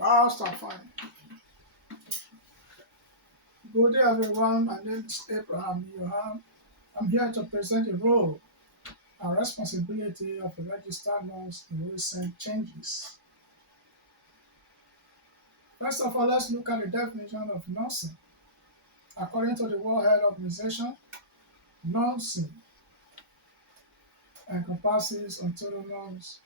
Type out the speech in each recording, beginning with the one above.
Master fine. Good day, everyone. My name is Abraham Yoham. I'm here to present the role and responsibility of a registered nurse in recent changes. First of all, let's look at the definition of nursing. According to the World Health Organization, nursing encompasses autonomous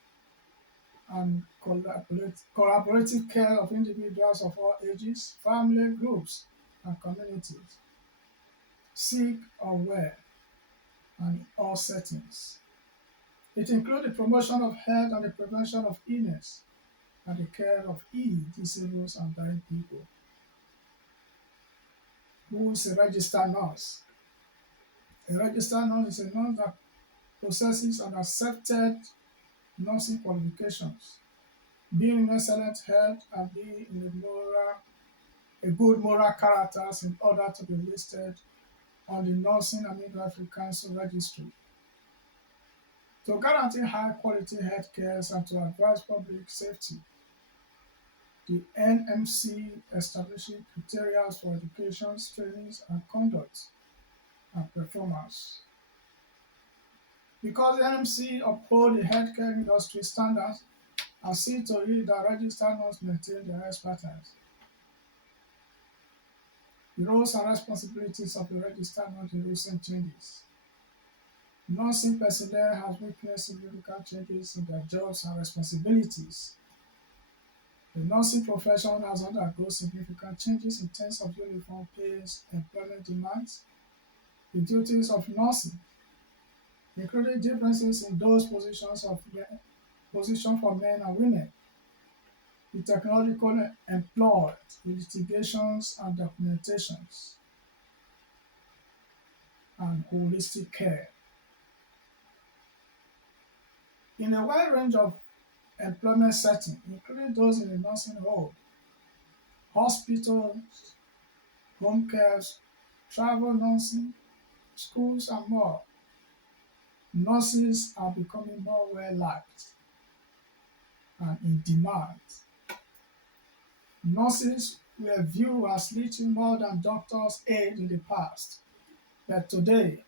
and collaborative care of individuals of all ages, family groups, and communities, sick or well, and in all settings. It includes the promotion of health and the prevention of illness and the care of ill, disabled, and dying people. Who is a registered nurse? A registered nurse is a nurse that possesses an accepted nursing qualifications, being in excellent health and being in a good moral characters in order to be listed on the Nursing and Midwifery Council registry. To guarantee high quality health care and to advance public safety, the NMC establishes criteria for education, trainings, and conduct and performance. Because the NMC uphold the healthcare industry standards and see to it that registered nurses maintain their expertise. The roles and responsibilities of the registered nurse in recent changes. Nursing personnel have witnessed significant changes in their jobs and responsibilities. The nursing profession has undergone significant changes in terms of uniform pays, employment demands, the duties of nursing, including differences in those positions for men and women, the technological employed in litigations and documentations, and holistic care. In a wide range of employment settings, including those in the nursing home, hospitals, home cares, travel nursing, schools, and more, nurses are becoming more well liked and in demand. Nurses were viewed as little more than doctors' aid in the past, but today,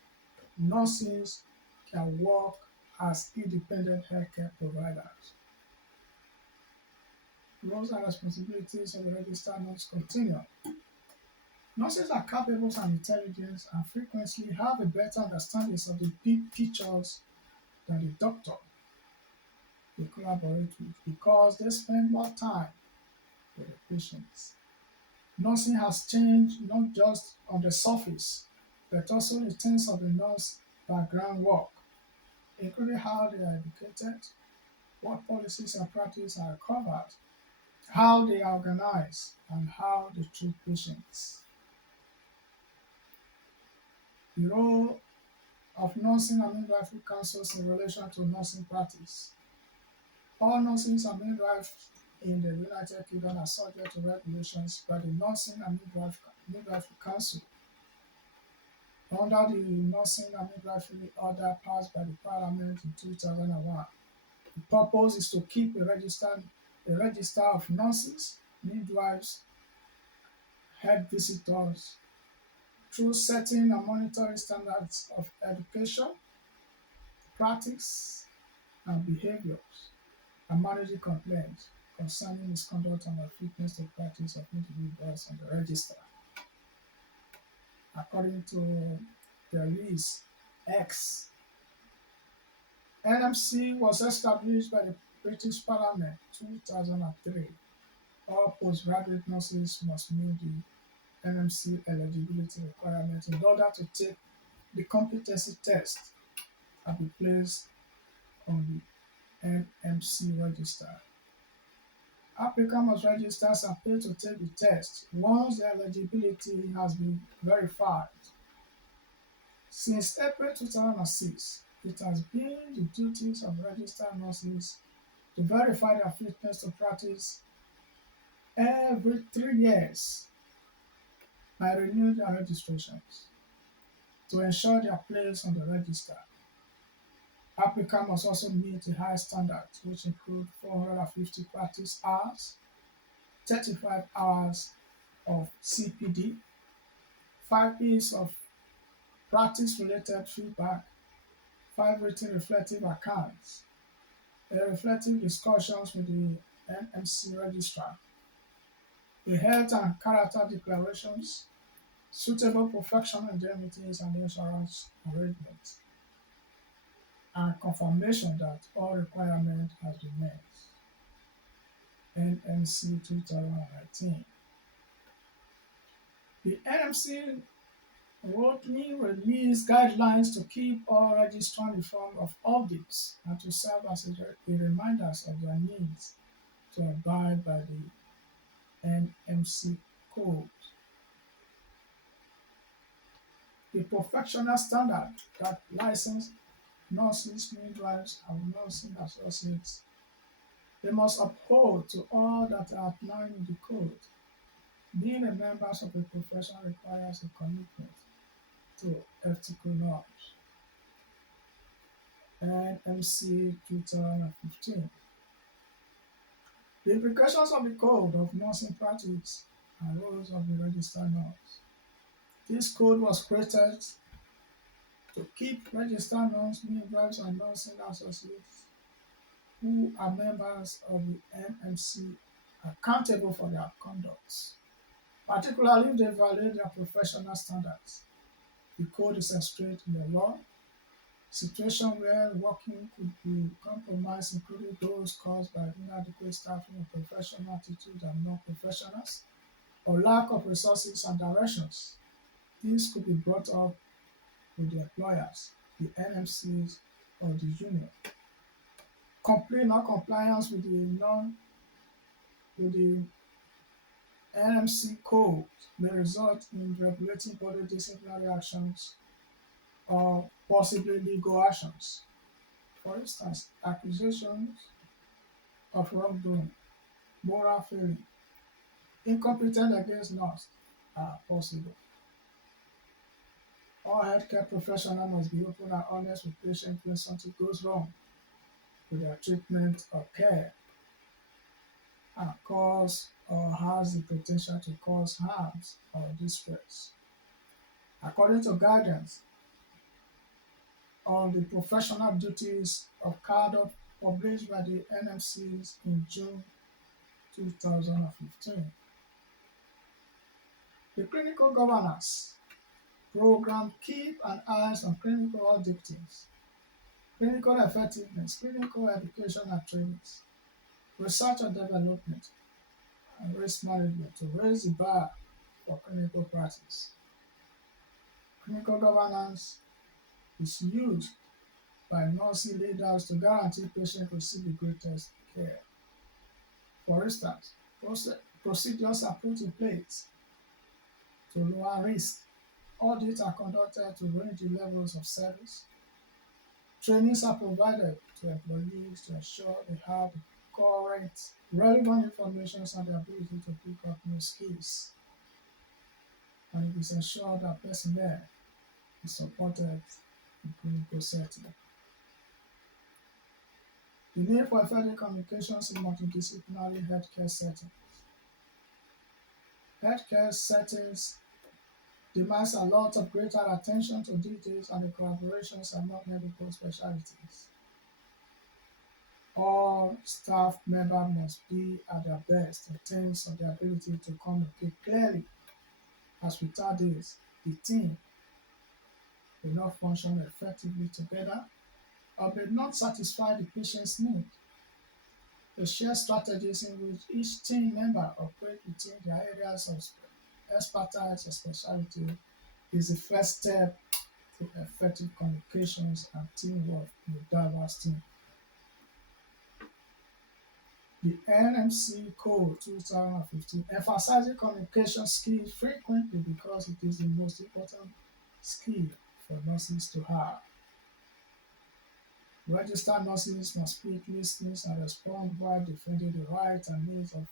nurses can work as independent healthcare providers. Roles and responsibilities of the registered nurse continue. Nurses are capable and intelligent and frequently have a better understanding of the big pictures than the doctor they collaborate with because they spend more time with the patients. Nursing has changed not just on the surface, but also in terms of the nurse background work, including how they are educated, what policies and practices are covered, how they are organized, and how they treat patients. The role of nursing and midwifery councils in relation to nursing practice. All nurses and midwives in the United Kingdom are subject to regulations by the Nursing and Midwifery Council under the Nursing and Midwifery Order passed by the Parliament in 2001. The purpose is to keep a register of nurses, midwives, health visitors through setting and monitoring standards of education, practice, and behaviors, and managing complaints concerning misconduct and unfitness to practice of individuals on the register. According to the release X, NMC was established by the British Parliament 2003. All postgraduate nurses must meet the NMC eligibility requirements in order to take the competency test and be placed on the NMC register. Applicant must register and pay to take the test once the eligibility has been verified. Since April 2006, it has been the duties of registered nurses to verify their fitness to practice every 3 years by renewing their registrations to ensure their place on the register. Applicants must also meet the high standards, which include 450 practice hours, 35 hours of CPD, 5 years of practice-related feedback, 5 written reflective accounts, reflective discussions with the NMC registrar, the health and character declarations, suitable professional indemnities and insurance arrangements, and confirmation that all requirement has been met. NMC 2019. The NMC routinely release guidelines to keep all registrants informed of updates and to serve as a reminders of their needs to abide by the NMC code. The professional standard that licensed nurses, midwives, and nursing associates they must uphold to all that are outlined in the code. Being a member of a profession requires a commitment to ethical norms. NMC 2015. The implications of the Code of Nursing Practice and roles of the registered nurse. This code was created to keep registered nurse, midwives, and nursing associates who are members of the NMC accountable for their conduct, particularly if they violate their professional standards. The code is expressed in the law. Situations where working could be compromised, including those caused by inadequate staffing or professional attitude and non-professionals, or lack of resources and directions. These could be brought up with the employers, the NMCs, or the union. Complete non-compliance with the NMC code may result in regulating body disciplinary actions or possibly legal actions. For instance, accusations of wrongdoing, moral failing, incompetent against nurse are possible. All healthcare professionals must be open and honest with patients when something goes wrong with their treatment or care and cause or has the potential to cause harms or distress. According to guidance on the professional duties of conduct published by the NMCs in June 2015. The clinical governance program keep an eye on clinical objectives, clinical effectiveness, clinical education and trainings, research and development, and risk management to raise the bar for clinical practice. Clinical governance is used by nursing leaders to guarantee patients receive the greatest care. For instance, procedures are put in place to lower risk. Audits are conducted to range the levels of service. Trainings are provided to employees to ensure they have the correct, relevant information and the ability to pick up new skills. And it is ensured that personnel is supported in clinical setting. The need for effective communications in multidisciplinary healthcare settings. Healthcare settings demands a lot of greater attention to details and the collaborations among medical specialties. All staff members must be at their best in terms of their ability to communicate clearly, as without this, the team will not function effectively together or may not satisfy the patient's need. To share strategies in which each team member operates within their areas of expertise or specialty is the first step to effective communications and teamwork in a diverse team. The NMC Code 2015 emphasizes communication skills frequently because it is the most important skill for nurses to have. Registered nurses must speak, listen, and respond while defending the rights and needs of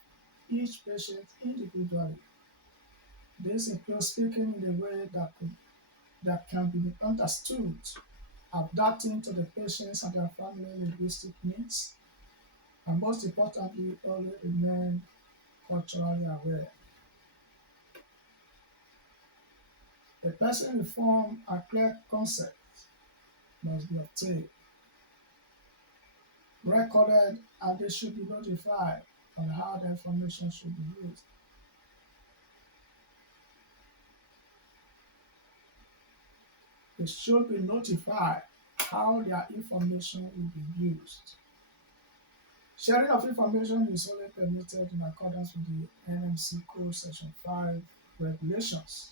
each patient individually. This includes speaking in a way that can be understood, adapting to the patient's and their family linguistic needs, and most importantly, always remain culturally aware. A person informed and clear consent must be obtained, recorded, and they should be notified on how the information should be used. They should be notified how their information will be used. Sharing of information is only permitted in accordance with the NMC Code Section 5 regulations.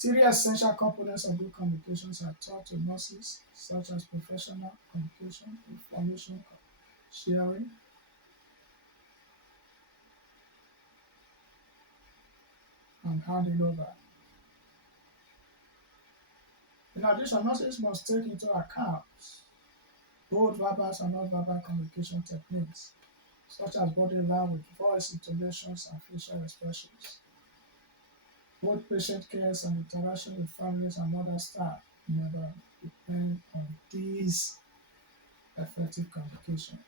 Three essential components of good communications are taught to nurses, such as professional communication, information sharing, and handing over. In addition, nurses must take into account both verbal and non-verbal communication techniques, such as body language, voice intonations, and facial expressions. Both patient cares and interaction with families and other staff members depend on these effective communications.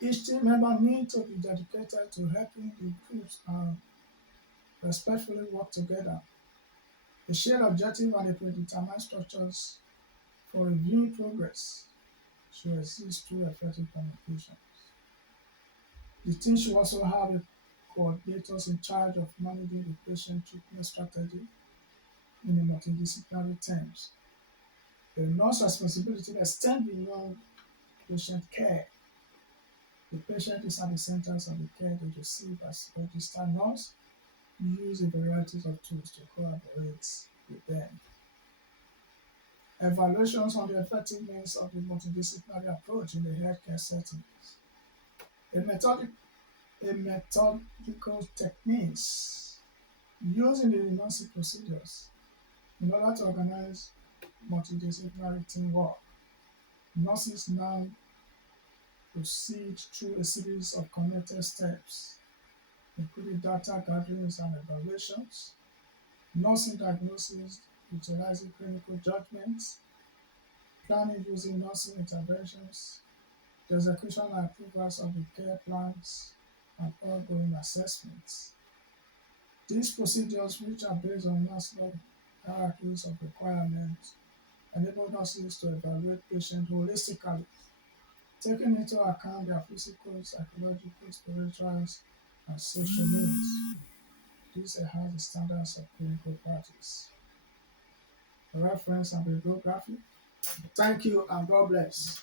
Each team member needs to be dedicated to helping the groups respectfully work together. A shared objective and a predetermined structures for reviewing progress should exist through effective communication. The team should also have a coordinators in charge of managing the patient treatment strategy in a multidisciplinary terms. The nurse responsibility extends beyond patient care. The patient is at the center of the care they receive as registered nurse. Use a variety of tools to collaborate with them. Evaluations on the effectiveness of the multidisciplinary approach in the healthcare setting. A, methodic, a methodical techniques used in the nursing procedures in order to organize multidisciplinary teamwork. Nurses now proceed through a series of connected steps, including data gatherings and evaluations, nursing diagnosis utilizing clinical judgments, planning using nursing interventions, the execution and approvals of the care plans, and ongoing assessments. These procedures, which are based on nurse-led hierarchies of requirements, enable nurses to evaluate patients holistically, taking into account their physical, psychological, spiritual, and social needs. These enhance the standards of clinical practice. Reference and bibliography. Thank you and God bless.